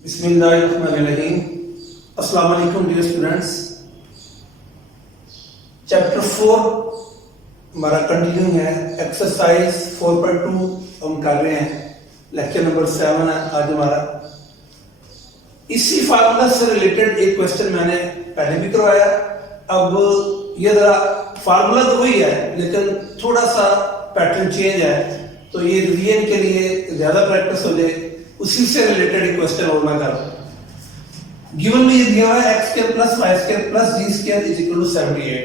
बिस्मिल्लाहिर्रहमानिर्रहीम। अस्सलाम वालेकुम डियर स्टूडेंट्स। चैप्टर 4 हमारा कंटिन्यू है। एक्सरसाइज 4.2 हम कर रहे हैं। लेक्चर नंबर 7 है आज हमारा। इसी फार्मूला से रिलेटेड एक क्वेश्चन मैंने पहले भी करवाया। अब ये जरा फार्मूला तो वही है लेकिन थोड़ा सा पैटर्न चेंज है, तो ये रिवीजन के लिए ज्यादा प्रैक्टिस हो जाए, उसी से रिलेटेड एक क्वेश्चन और मैं कर रहा हूं। गिवन में ये दिया हुआ है x square plus y square plus g square is equal to 78,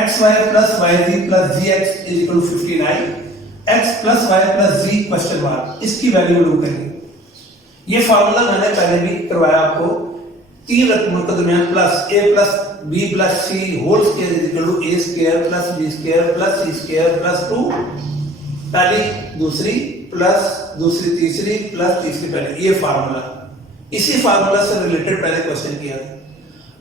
xy plus yz plus gx is equal to 59, x plus y plus g question mark, इसकी वैल्यू ढूंढ करेंगे। ये फार्मूला मैंने पहले भी करवाया आपको। तीन रकमों के दरमियान plus a plus b plus c whole square is equal to a square plus b square plus c square plus 2 पहली दूसरी प्लस दूसरी तीसरी प्लस तीसरी पहली, ये फार्मूला। इसी फार्मूला से रिलेटेड पहले क्वेश्चन किया था।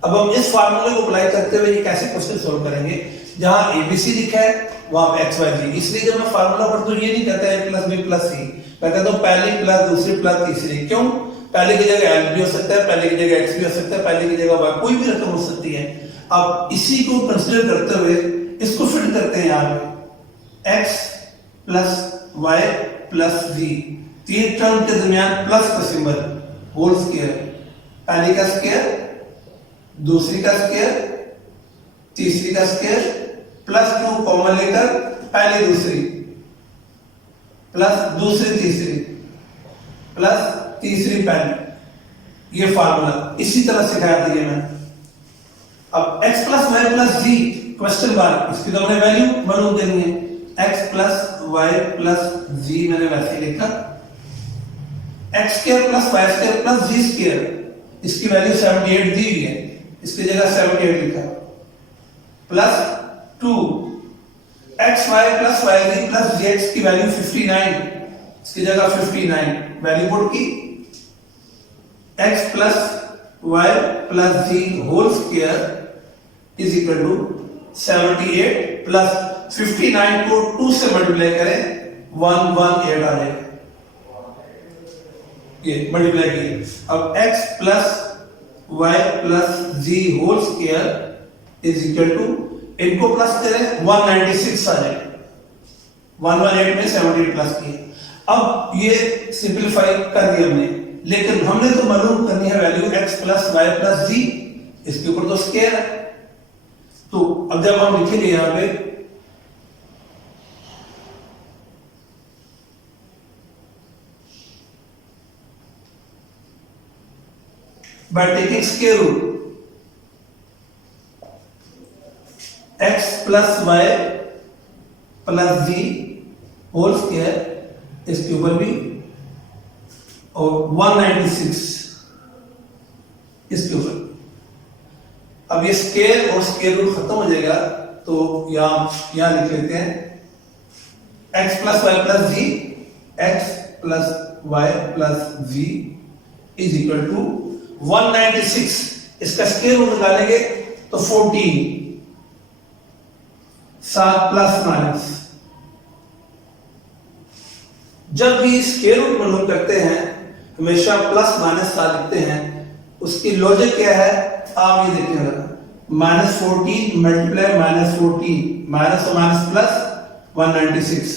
अब हम इस फार्मूले को अप्लाई करते हुए ये कैसे क्वेश्चन सॉल्व करेंगे। जहां एबीसी लिखा है वहां पे एक्स वाई जी, इसलिए जब मैं फार्मूला पढ़ता हूं ये नहीं कहता है प्लस बी प्लस सी, मैं कहता हूं पहली प्लस दूसरी प्लस तीसरी। क्यों? पहले की जगह एल भी हो सकता है, पहले की जगह एक्स भी हो सकता है, पहले की जगह वाई, कोई भी रकम हो सकती है। अब इसी को कंसीडर करते हुए इसको फिट करते हैं। यहां पे x plus y plus v, तीन टर्म के दरमियान प्लस का सिंबल, होल स्क्वायर, पहली का स्क्वायर दूसरी का स्क्वायर तीसरी का स्क्वायर प्लस 2 कॉमन लेकर पहली दूसरी प्लस दूसरी तीसरी प्लस तीसरी पहली, ये फार्मूला इसी तरह सिखाया था ये मैंने। अब x plus Y plus G question mark, इसकी तो हमने वैल्यू मालूम करनी है। x plus y plus g मैंने वैसे लिखा, x square plus y square plus g square, इसकी वैल्यू 78 दी हुई है, इसकी जगह 78 लिखा, plus 2 xy plus yz plus gx की वैल्यू 59, इसकी जगह 59 वैल्यू पुट की। x plus y plus g whole square is equal to 78 plus 59 को 2 से मल्टीप्लाई करें 118 आ जाएगा, ये मल्टीप्लाई किए। अब x plus y plus g whole square is equal to, इनको प्लस करें 196 आ जाएगा, 118 में 78 प्लस किए। अब ये सिंपलीफाई कर दिया हमने, लेकिन हमने तो मालूम करनी है value x plus y plus g, इसके ऊपर तो स्क्वायर है। तो अब जब हम लिखेंगे यहां पे by taking square root x plus y plus g whole square, इसके ऊपर भी, और 196 इसके ऊपर। अब ये स्क्वायर और स्क्वायर रूट खत्म हो जाएगा, तो यहां लिख लेते हैं x plus Y plus G, x plus Y plus G is equal to 196, इसका स्क्वायर रूट निकालेंगे तो 14, 7 प्लस माइनस। जब भी स्क्वायर रूट मालूम करते हैं हमेशा प्लस माइनस का लिखते हैं। उसकी लॉजिक क्या है आप ये देखिए, -14 मल्टीप्लाई -14, माइनस और माइनस प्लस 196,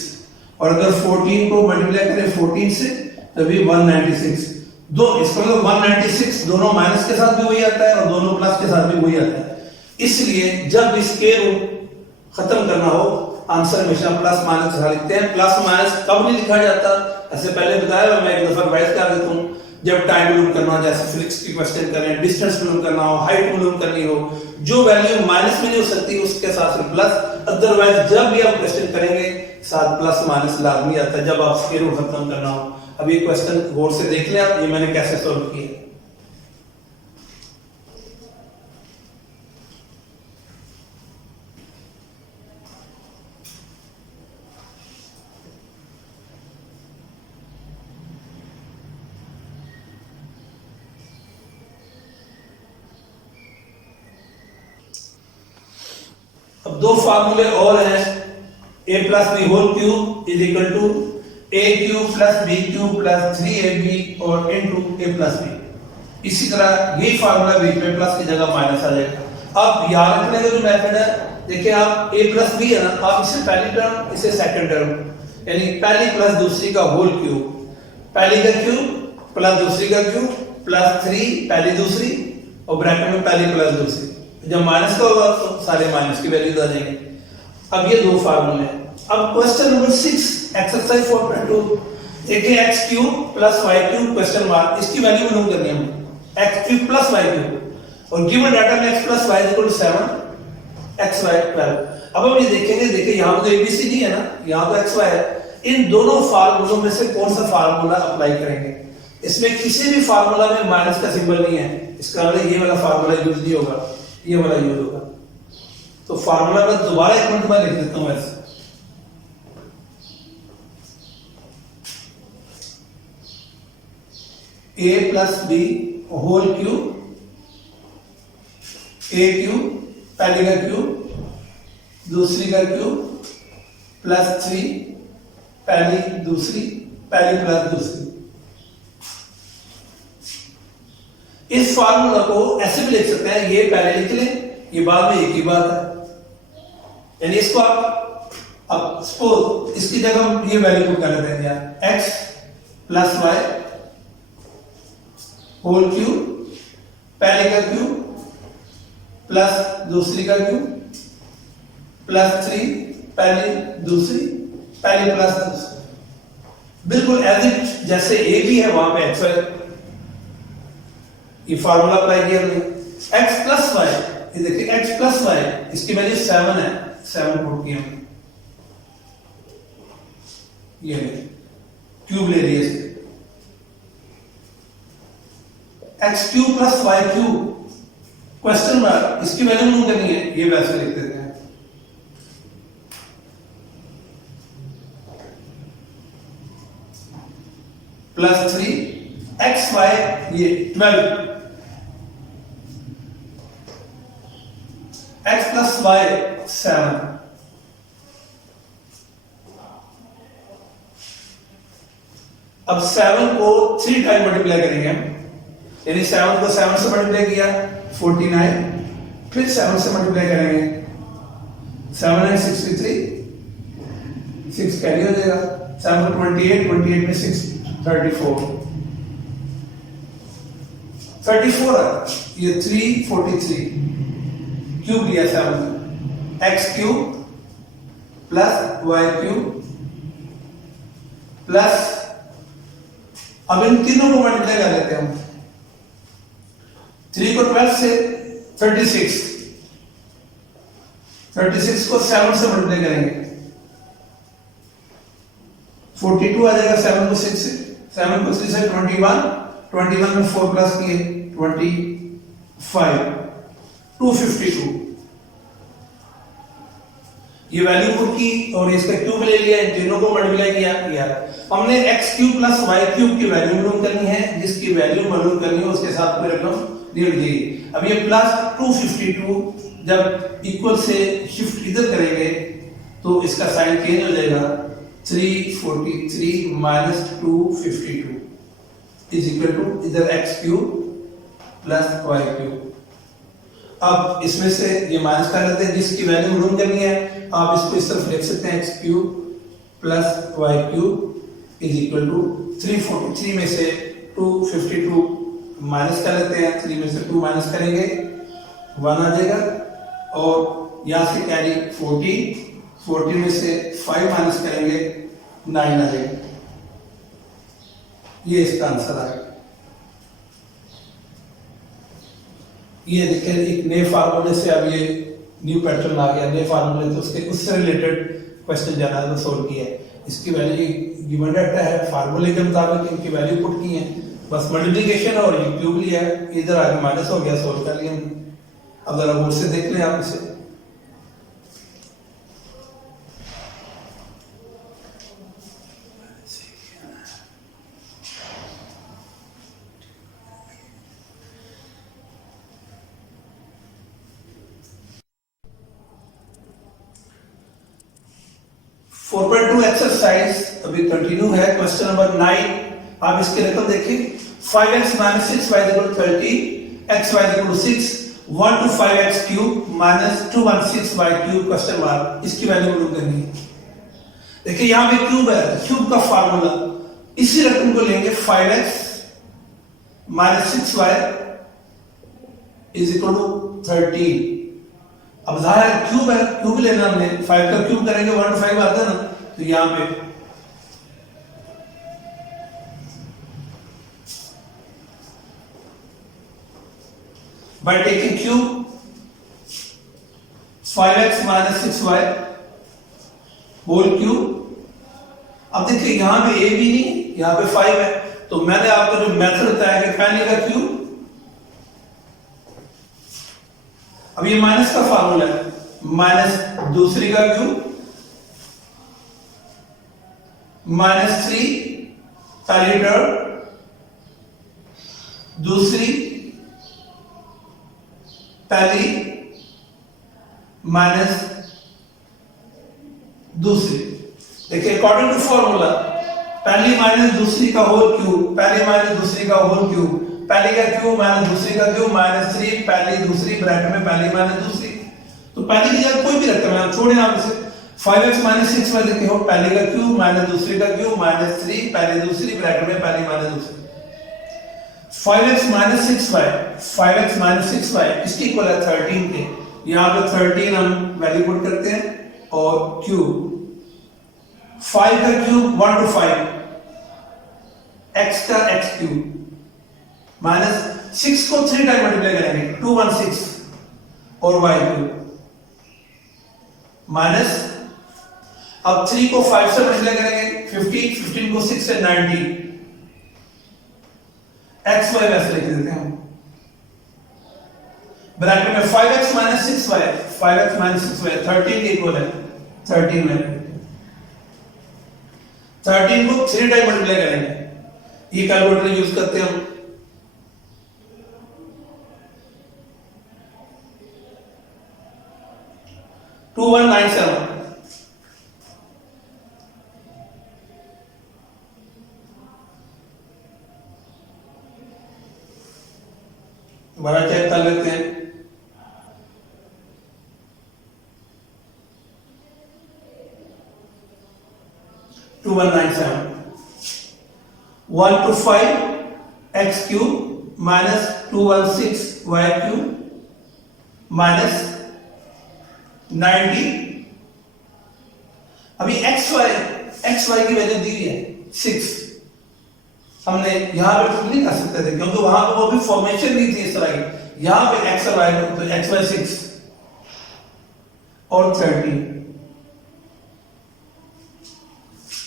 और अगर 14 को मल्टीप्लाई करें 14 से तभी 196, दो इसका मतलब 196 दोनों माइनस के साथ भी वही आता है और दोनों प्लस के साथ भी वही आता है। इसलिए जब भी स्क्वायर रूट खत्म करना हो आंसर हमेशा प्लस माइनस के साथ लिखते हैं। प्लस माइनस कब नहीं लिखा जाता, ऐसे पहले बताया, मैं एक दफा रिवाइज कर देता हूं। जब टाइम मालूम करना हो, जैसे फिजिक्स की क्वेश्चन करें, डिस्टेंस मालूम करना हो, हाइट मालूम करनी हो, जो वैल्यू माइनस में नहीं हो सकती उसके साथ सिर्फ प्लस। अदरवाइज जब भी आप क्वेश्चन करेंगे साथ प्लस माइनस लाजमी आता है जब आप स्क्वायर रूट खत्म करना हो। अब ये क्वेश्चन गौर से देख लें आप, ये मैंने कैसे सॉल्व किया। अब दो फार्मूले और हैं, a plus B whole cube is equal to A cube plus B cube plus 3ab और इनटू a प्लस बी। इसी तरह यही फार्मूला बीच में प्लस की जगह माइनस आ जाएगा। अब याद रखने का जो मेथड है, देखिए आप a प्लस बी है ना, आप इसे पहली टर्म इसे सेकंड टर्म, यानी पहली प्लस दूसरी का होल क्यूब, पहली का क्यूब प्लस दूसरी का क्यूब प्लस 3 पहली दूसरी और ब्रैकेट में पहली प्लस दूसरी। जब माइनस का होगा तो सारे माइनस की वैल्यूज आ जाएंगे। अब ये दो फार्मूले हैं। अब क्वेश्चन नंबर 6 एक्सरसाइज 4.2, देखिए x cube plus y cube question mark, इसकी वैल्यू मालूम करनी है हमें, x cube plus y cube और गिवन डाटा में x plus y equal to 7 xy 12। अब हम ये देखेंगे, देखिए यहां तो abcd है ना, यहां तो xy है, इन दोनों फार्मूलों में से कौन सा फार्मूला अप्लाई करेंगे। इसमें किसी भी फार्मूला में माइनस का सिंबल नहीं है, इसका मतलब ये वाला फार्मूला यूज नहीं होगा, ये वाला यूज होगा। तो फार्मूला मैं दोबारा एक मिनट में लिख देता हूं ऐसे, a plus B whole cube, A cube पहले का क्यूब दूसरी का क्यूब प्लस 3 पहली दूसरी पहली प्लस दूसरी। इस फार्मूला को ऐसे भी लिख सकते हैं, ये पहले लिख लें, ये बाद में एक ही बात है, यानी इसको आप अब सपोज इसकी जगह हम ये वैल्यू पुट कर लेते हैं यार, x plus Y whole cube पहले का क्यूब प्लस दूसरी का क्यूब प्लस 3 पहली दूसरी पहली प्लस दूसरी, बिल्कुल एज इट जैसे ए भी है वहां पे एक्स वाई, ये फार्मूला अप्लाई किया हमने। x प्लस वाई, ये देखिए x प्लस वाई, इसकी वैल्यू 7 है, 7 पुट किया हमने, ये क्यूब ले लिया इसके, x cube plus Y cube question mark, इसकी वैल्यू नहीं करनी है, ये वैसे लिख देते हैं, प्लस 3 एक्स वाई ये 12 x प्लस वाई 7। अब 7 को 3 टाइम मल्टीप्लाई करेंगे हम, यानी 7 को 7 से मल्टीप्लाई किया 49, फिर 7 से मल्टीप्लाई करेंगे 7 and 63, 6 कैरी हो जाएगा, 7 को 28, 28 में 6 34 है, ये 343 क्यूब लिया 7, X cube plus Y cube plus, अब इन तीनों को मल्टीप्लाई कर लेते हैं हम, 3 को 12 से 36, 36 को 7 से मल्टीप्लाई करेंगे 42 आ जाएगा, 7 को 6 से, 7 को 3 से 21, 21 में 4 प्लस किए 25, 252 ये वैल्यू पुट की और इसका क्यूब ले लिया, इन तीनों को मल्टीप्लाई किया। हमने x cube plus y cube की वैल्यू मालूम करनी है, जिसकी वैल्यू मालूम करनी है उसके साथ में रकम डिवाइड कीजिए। अब ये प्लस 252 जब इक्वल से शिफ्ट इधर करेंगे तो इसका साइन चेंज हो जाएगा, 343 माइनस 252 इज इक्वल टू इधर x cube plus y cube. अब इसमें से ये माइनस कर लेते हैं, जिसकी वैल्यू मालूम करनी है आप इसको इस तरफ लिख सकते हैं, x cube plus y cube is equal to 343 में से 252 माइनस कर लेते हैं, 3 में से 2 माइनस करेंगे 1 आ जाएगा और यहां से कैरी 40 में से 5 माइनस करेंगे 9 आ जाएगा, ये इसका आंसर आएगा। ये देखिए एक नए फार्मूले से अब ये न्यू पैटर्न आ गया, नए फार्मूले तो उससे रिलेटेड क्वेश्चन जाना है तो सोल्व किया है। इसकी वैल्यू गिवन डाटा है, फार्मूले के मुताबिक इनकी वैल्यू पुट की है, बस मल्टीप्लिकेशन और ये क्यूब लिया है, इधर आगे माइनस हो गया, सोल्व कर लिया। अब जरा बोर्ड से देख लें आप इसे, एक्सरसाइज अभी कंटिन्यू है क्वेश्चन नंबर 9। आप इसकी रकम देखिए 5x minus 6y is equal to 30, xy is equal to 6, 1 to 5x cube minus 216y cube question mark. इसकी वैल्यू मालूम करनी है। देखिए यहां पे क्यूब है, क्यूब का फार्मूला इसी रकम को लेंगे 5x minus 6y is equal to 30। अब जाहिर क्यूब है, क्यूब लेना हमने, 5 का क्यूब करेंगे 1 to 5 आता है ना, तो यहां पे by taking cube 5x minus 6y whole cube। अब देखिए यहां पे a भी नहीं, यहां पे 5 है, तो मैंने आपको जो मेथड बताया कि पहले का क्यूब, अब ये माइनस का फार्मूला है, माइनस दूसरी का क्यूब -3 पहली टर्म, दूसरी पहली माइनस दूसरी। देखिए अकॉर्डिंग टू फॉर्मूला पहली माइनस दूसरी का होल क्यूब, पहली माइनस दूसरी का होल क्यूब, पहली का क्यूब माइनस दूसरी का क्यूब -3 पहली दूसरी ब्रैकेट में पहली माइनस दूसरी। तो पहली की जगह कोई भी रखते हैं, छोड़े आप इसे 5x minus 6y लिखे हो, पहली का क्यूब माइनस दूसरी का क्यूब -3 पहली दूसरी ब्रैकेट में पहली माइनस दूसरी। 5x minus 6y, 5x minus 6y इसकी इक्वल है 13 के। यहां पे 13 हम वैल्यू पुट करते हैं और क्यूब 5 का क्यूब 1 to 5 x का x क्यूब माइनस 6 को 3 टाइम मल्टीप्लाई करेंगे 216 और y क्यूब माइनस, अब 3 को 5 से मल्टीप्लाई करेंगे 15, 15 को 6 से 19, x y वैसे लिख देते हैं हम ब्रैकेट में 5x minus 6y, 5x minus 6y 13 के इक्वल है 13 में 13 को 3 टाइम मल्टीप्लाई करेंगे, ये कैलकुलेटर यूज करते हैं हम। टू 197 बड़ा चेक कर लेते हैं। 2197 1 to 5 x cube minus 216 y cube minus 90। अभी xy की वैल्यू दी है 6, हमने यहां पे पुट नहीं कर सकते थे क्योंकि वहां पे वो भी फॉर्मेशन नहीं थी इस तरह की। यहां पे x और y तो xy 6 और 30।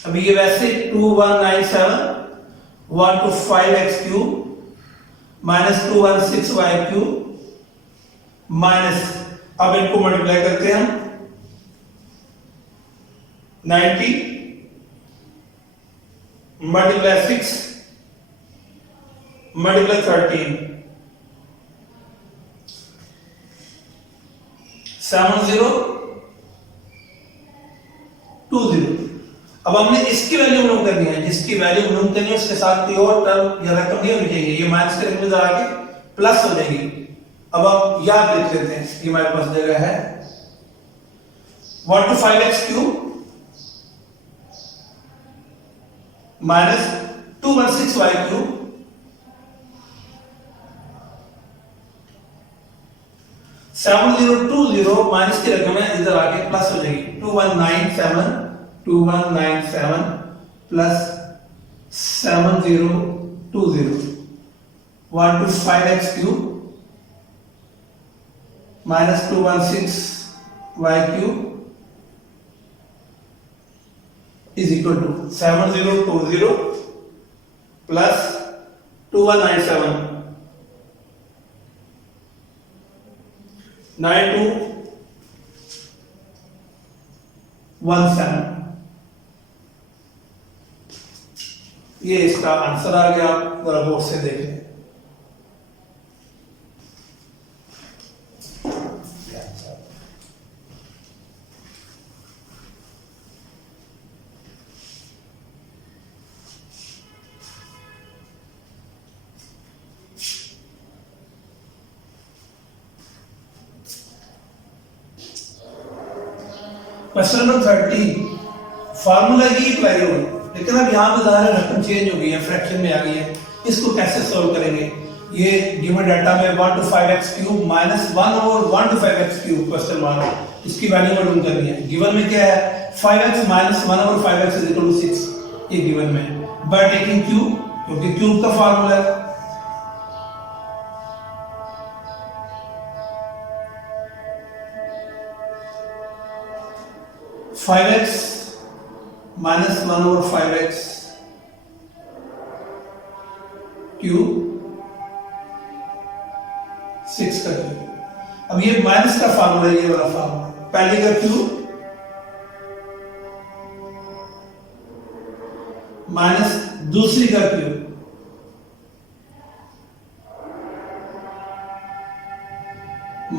अभी ये वैसे 2197 1 to 5x cube minus 216y cube minus, अब इनको मल्टीप्लाई करते हैं हम 90 मल्टीप्लाई 6 मल्टीप्लाई 13 7020। अब हमने इसकी वैल्यू मालूम करनी है, जिसकी वैल्यू मालूम करनी है उसके साथ कोई और टर्म या रकम नहीं होनी चाहिए, ये माइनस के रकम में आके प्लस हो जाएगी। अब हम याद लिख लेते हैं, ये हमारे पास जगह है 1 to 5x cube minus 216y cube (7020) minus की रकम है इधर आके प्लस हो जाएगी 2197 plus 7020 1 to 5x cube minus 216y cube is equal to 7020 plus 2197 9217। ये इसका आंसर आ गया, आप जरा बोर्ड से देख लें। क्वेश्चन नंबर 13 फार्मूला ही अप्लाई होगा, लेकिन अब यहाँ पे ज़ाहिर रकम चेंज हो गई है, फ्रैक्शन में आ गई है। इसको कैसे सॉल्व करेंगे? ये गिवन डाटा में 1 to 5x cube minus 1 over 1 to 5x cube question mark, इसकी वैल्यू मालूम करनी है। गिवन में क्या है? 5x minus 1 over 5x is equal to 6, ये गिवन में, बाय टेकिंग क्यूब, क्योंकि क्यूब का फार्मूला है। Five X minus 1 over 5x cube 6 का क्यूब। अब ये माइनस का फार्मूला है, ये वाला फार्मूला, पहले का क्यूब माइनस दूसरी का क्यूब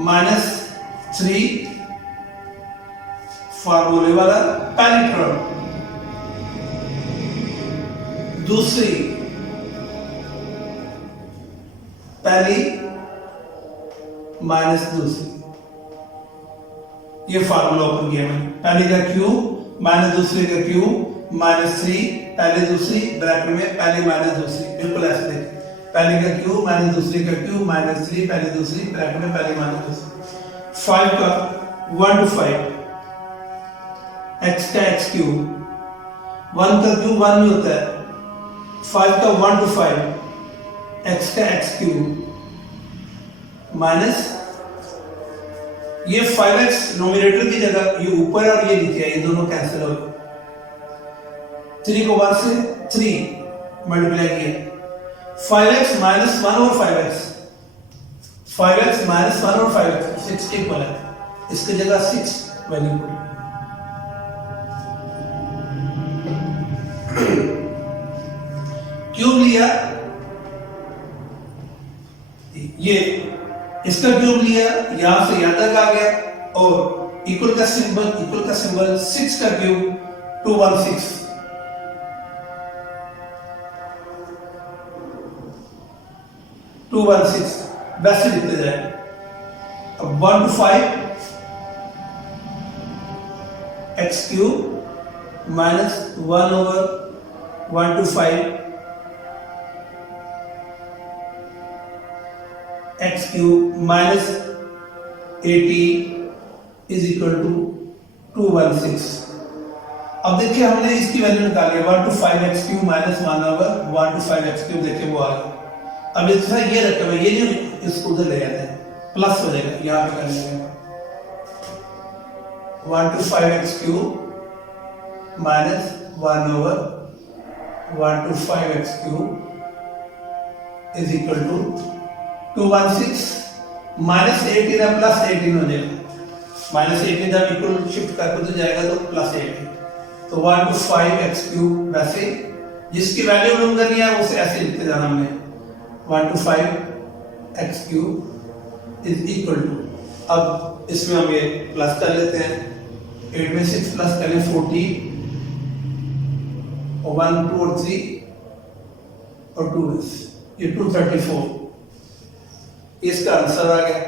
माइनस 3 फार्मूले वाला पहली टर्म, दूसरी पहली माइनस दूसरी, ये फार्मूला ओपन किया मैंने। पहले का क्यूब माइनस दूसरे का क्यूब माइनस 3 पहले दूसरी ब्रैकेट में पहले माइनस दूसरी, बिल्कुल ऐसे देखिए, पहले का क्यूब माइनस दूसरे का क्यूब माइनस 3 पहले दूसरी ब्रैकेट में पहले माइनस दूसरी। 5 का 1 to 5 x का x क्यूब, 1 का क्यूब 1 में होता है, 5 का 1 to 5 x का x क्यूब माइनस ये 5x नोमिनेटर की जगह ये ऊपर और ये नीचे है, ये दोनों कैंसिल हो गए। 3 को 1 से 3 मल्टीप्लाई किया, 5x माइनस 1 और 5x, 5x माइनस 1 और 5x 6 इक्वल है, इसकी जगह 6 वैल्यू पुट। क्यूब लिया, ये इसका क्यूब लिया, यहां से यहां तक आ गया, और इक्वल का सिंबल 6 का क्यूब 216, वैसे लिखते जाए। अब 1 to 5 x cube minus 1 over 1 to 5 x cube minus 80 is equal to 216। अब देखिए हमने इसकी वैल्यू निकाली, 1 to 5 x cube minus 1 over 1 to 5 x cube, देखिए वो आ गया। अब इसका ये रकम है, ये नहीं इसको उधर ले जाते हैं, प्लस हो जाएगा, यहां पे कर लेंगे 1 to 5 x cube minus 1 over 1 to 5 x cube is equal to 216 minus 18 है प्लस 18 हो जाएगा, माइनस 18 जब इक्वल शिफ्ट करके तो जाएगा तो प्लस 18, तो 1 to 5 x क्यूब, वैसे जिसकी वैल्यू मालूम करनी है उसे ऐसे लिखते जाना हमने, 1 to 5 x cube is equal to, अब इसमें हम ये प्लस कर लेते हैं, 8 में 6 प्लस करें 40 और 1 2 और 3 और 2 ये 234, इसका आंसर आ गया।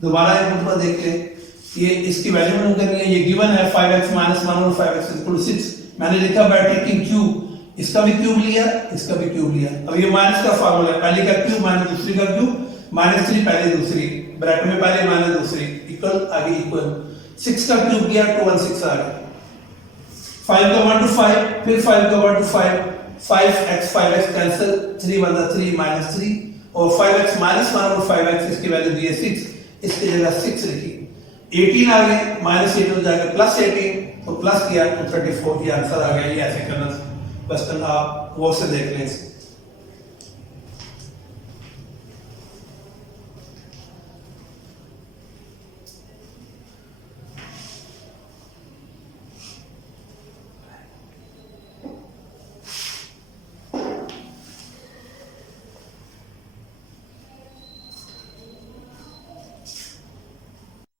दोबारा एक मतलब देख ले, ये इसकी वैल्यू मालूम करनी है, ये गिवन है 5x माइनस 1 और 5x इक्वल टू 6, मैंने लिखा बाय टेकिंग क्यूब, इसका भी क्यूब लिया, इसका भी क्यूब लिया। अब ये माइनस का फार्मूला है, पहले का क्यूब माइनस दूसरी का क्यूब माइनस 3 पहले दूसरी ब्रैकेट में पहले माइनस दूसरी इक्वल आगे इक्वल, 6 का क्यूब किया 216 आ गया। 5 का 1 to 5 फिर 5 का 1 to 5 5x 5x cancel, 3 1 3 minus 3 और 5x माइनस 1 और 5x इसकी वैल्यू दी है 6, इसकी जगह 6 लिखी, 18 आ गए, माइनस 18 हो जाएगा प्लस 18, तो प्लस किया तो 34, ये आंसर आ गया। ये ऐसे करना क्वेश्चन आप वो से देख लें।